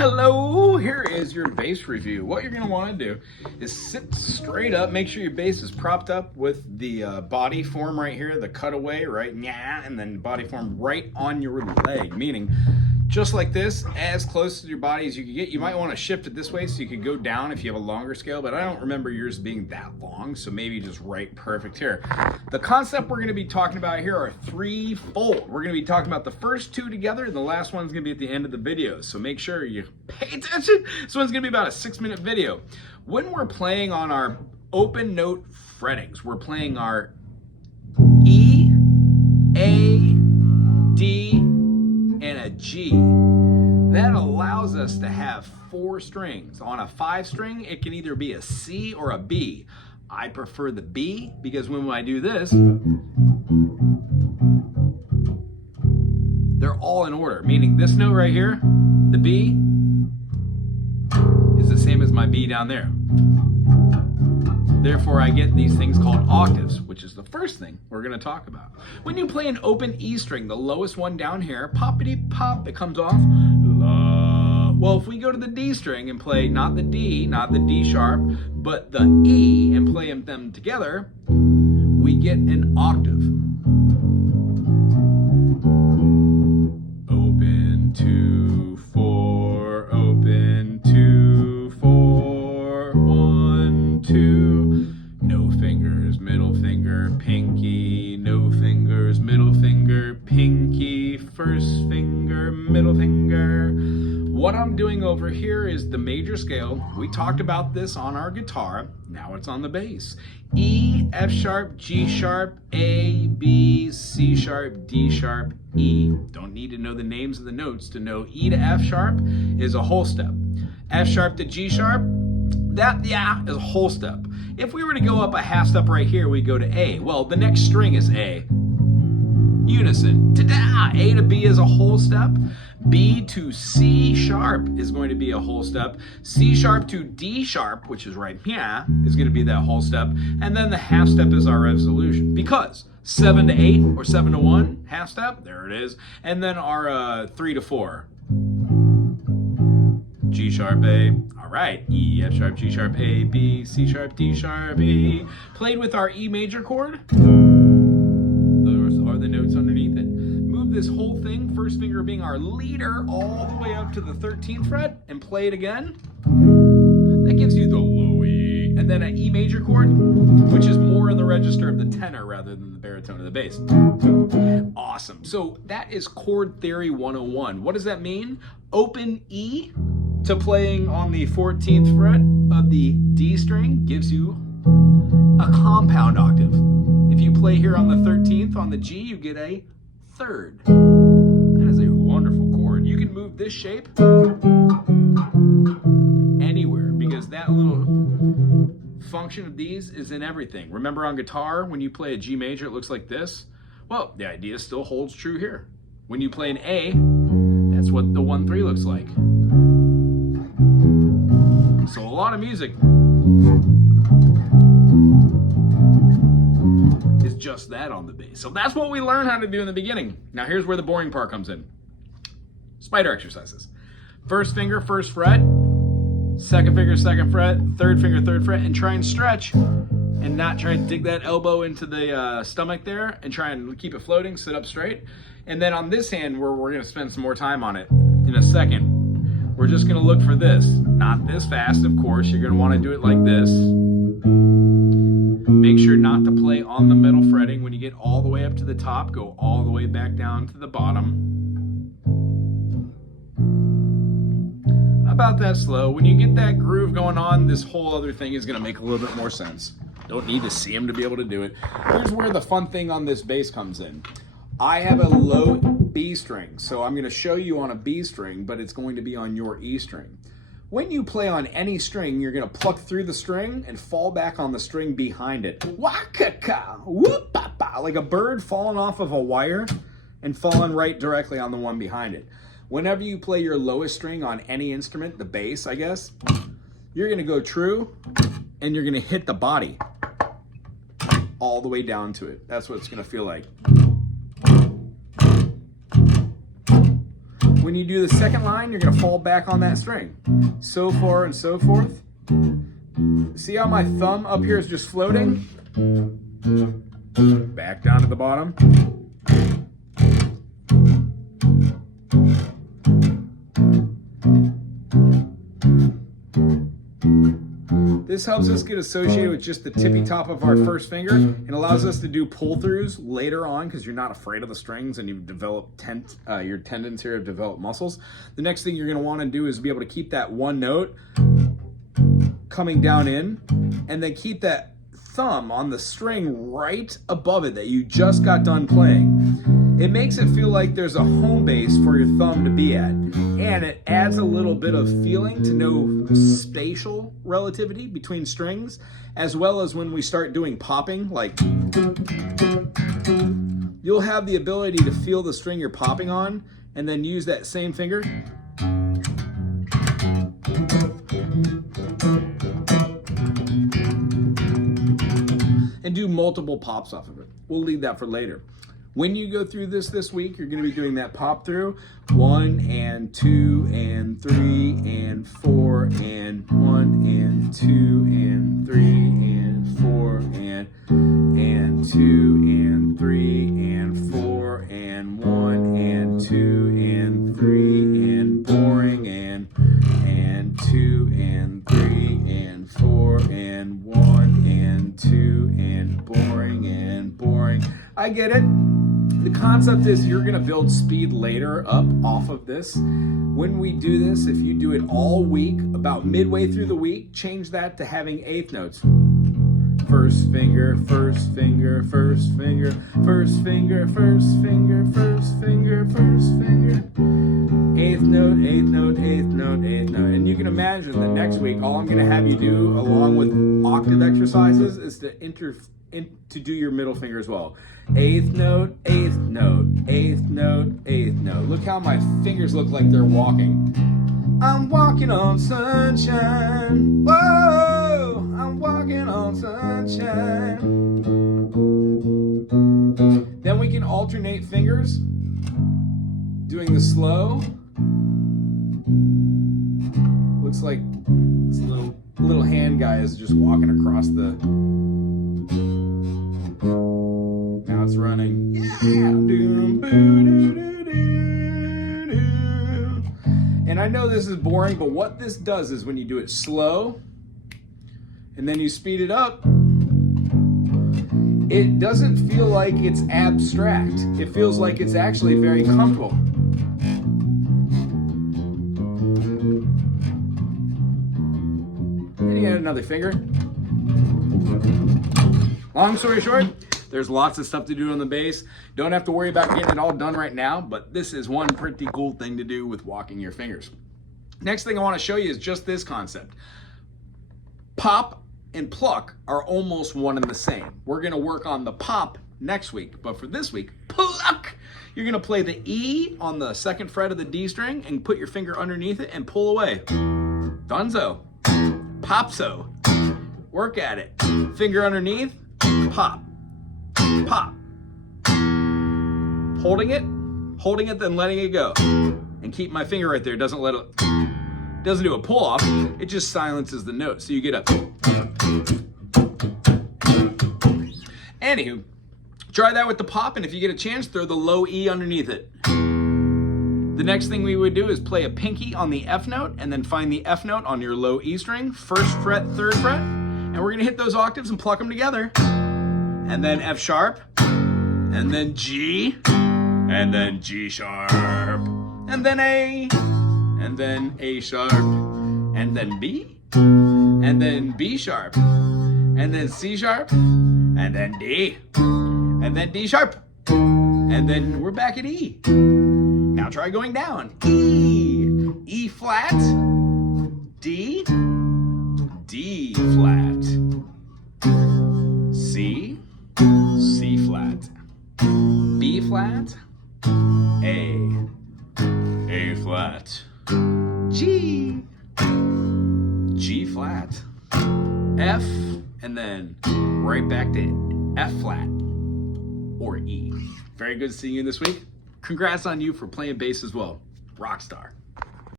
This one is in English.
Hello, here is your bass review. What you're going to want to do is sit straight up, make sure your bass is propped up with the body form right here, the cutaway, right? Yeah, and then body form right on your leg, meaning just like this, as close to your body as you can get. You might want to shift it this way so you could go down if you have a longer scale, but I don't remember yours being that long, so maybe just right perfect here. The concept we're going to be talking about here are threefold. We're going to be talking about the first two together, and the last one's going to be at the end of the video, so make sure you pay attention. This one's going to be about a 6-minute video. When we're playing on our open note frettings, we're playing our E, A, D, and a G. That allows us to have 4 strings. On a 5-string, it can either be a C or a B. I prefer the B because when I do this, they're all in order, meaning this note right here, the B, is the same as my B down there. Therefore, I get these things called octaves, which is the first thing we're going to talk about. When you play an open E string, the lowest one down here, poppity pop, it comes off. La. Well, if we go to the D string and play not the D, not the D sharp, but the E and play them together, we get an octave. Open 2, 4, open 2, 4, 1, 2. No fingers, middle finger, pinky, no fingers, middle finger, pinky, first finger, middle finger. What I'm doing over here is the major scale. We talked about this on our guitar. Now it's on the bass. E, F sharp, G sharp, A, B, C sharp, D sharp, E. Don't need to know the names of the notes to know E to F sharp is a whole step. F sharp to G sharp, that, yeah, is a whole step. If we were to go up a half step right here, we go to A. Well, the next string is A. Unison. Ta-da! A to B is a whole step. B to C sharp is going to be a whole step. C sharp to D sharp, which is right here, is going to be that whole step. And then the half step is our resolution. Because 7 to 8 or 7 to 1, half step, there it is. And then our 3 to 4. G sharp, A. All right, E, F sharp, G sharp, A, B, C sharp, D sharp, E. Played with our E major chord. Those are the notes underneath it. Move this whole thing, first finger being our leader, all the way up to the 13th fret and play it again. That gives you the low E. And then an E major chord, which is more in the register of the tenor rather than the baritone of the bass. Awesome. So that is chord theory 101. What does that mean? Open E to playing on the 14th fret of the D string gives you a compound octave. If you play here on the 13th on the G, you get a third. That is a wonderful chord. You can move this shape anywhere because that little function of these is in everything. Remember on guitar, when you play a G major, it looks like this? Well, the idea still holds true here. When you play an A, that's what the 1-3 looks like. So a lot of music is just that on the bass. So that's what we learned how to do in the beginning. Now here's where the boring part comes in. Spider exercises. First finger, first fret. Second finger, second fret. Third finger, third fret. And try and stretch. And not try and dig that elbow into the stomach there. And try and keep it floating, sit up straight. And then on this hand, we're going to spend some more time on it in a second. We're just going to look for this. Not this fast, of course. You're going to want to do it like this. Make sure not to play on the middle fretting. When you get all the way up to the top, go all the way back down to the bottom. About that slow. When you get that groove going on, this whole other thing is going to make a little bit more sense. Don't need to see them to be able to do it. Here's where the fun thing on this bass comes in. I have a low B string, so I'm going to show you on a B string, but it's going to be on your E string. When you play on any string, you're going to pluck through the string and fall back on the string behind it. Wah-ka-ka, whoop-pa-pa, like a bird falling off of a wire and falling right directly on the one behind it. Whenever you play your lowest string on any instrument, the bass, I guess, you're going to go true and you're going to hit the body all the way down to it. That's what it's going to feel like. when you do the second line, you're gonna fall back on that string. So far and so forth. See how my thumb up here is just floating? Back down to the bottom. This helps us get associated with just the tippy top of our first finger and allows us to do pull-throughs later on because you're not afraid of the strings and you've developed your tendons here have developed muscles. The next thing you're going to want to do is be able to keep that one note coming down in and then keep that thumb on the string right above it that you just got done playing. It makes it feel like there's a home base for your thumb to be at, and it adds a little bit of feeling to know spatial relativity between strings, as well as when we start doing popping, like you'll have the ability to feel the string you're popping on and then use that same finger and do multiple pops off of it. We'll leave that for later. When you go through this week, you're going to be doing that pop through 1 and 2 and 3 and 4 and 1 and 2 and 3 and 4 and 2 and 3 and 4 and 1 and 2 and 3 and boring and 2 and 3 and 4 and 1 and 2 and boring. I get it. The concept is you're going to build speed later up off of this. When we do this, if you do it all week, about midway through the week, change that to having eighth notes. First finger, first finger, first finger, first finger, first finger, first finger, first finger. Eighth note, eighth note, eighth note, eighth note. And you can imagine that next week, all I'm going to have you do, along with octave exercises, is to do your middle finger as well. Eighth note, eighth note, eighth note, eighth note. Look how my fingers look like they're walking. I'm walking on sunshine. Whoa, I'm walking on sunshine. Then we can alternate fingers, doing the slow. Looks like this little hand guy is just walking across the. Now it's running. Yeah. And I know this is boring, but what this does is when you do it slow and then you speed it up, it doesn't feel like it's abstract. It feels like it's actually very comfortable. And you add another finger. Long story short, there's lots of stuff to do on the bass. Don't have to worry about getting it all done right now, but this is one pretty cool thing to do with walking your fingers. Next thing I want to show you is just this concept. Pop and pluck are almost one and the same. We're going to work on the pop next week, but for this week, pluck. You're going to play the E on the second fret of the D string and put your finger underneath it and pull away. Dunzo. Popso. Work at it. Finger underneath, pop. Pop. Holding it, then letting it go. And keep my finger right there. Doesn't do a pull off, it just silences the note. So you get a. Anywho, try that with the pop, and if you get a chance, throw the low E underneath it. The next thing we would do is play a pinky on the F note, and then find the F note on your low E string, first fret, third fret, and we're gonna hit those octaves and pluck them together. And then F sharp, and then G, and then G sharp, and then A, and then A sharp, and then B, and then B sharp, and then C sharp, and then D, and then D sharp, and then we're back at E. Now try going down. E, E flat, D, D flat, C, C flat, B flat, A flat, G, G flat, F, and then right back to F flat or E. Very good seeing you this week. Congrats on you for playing bass as well. rock star.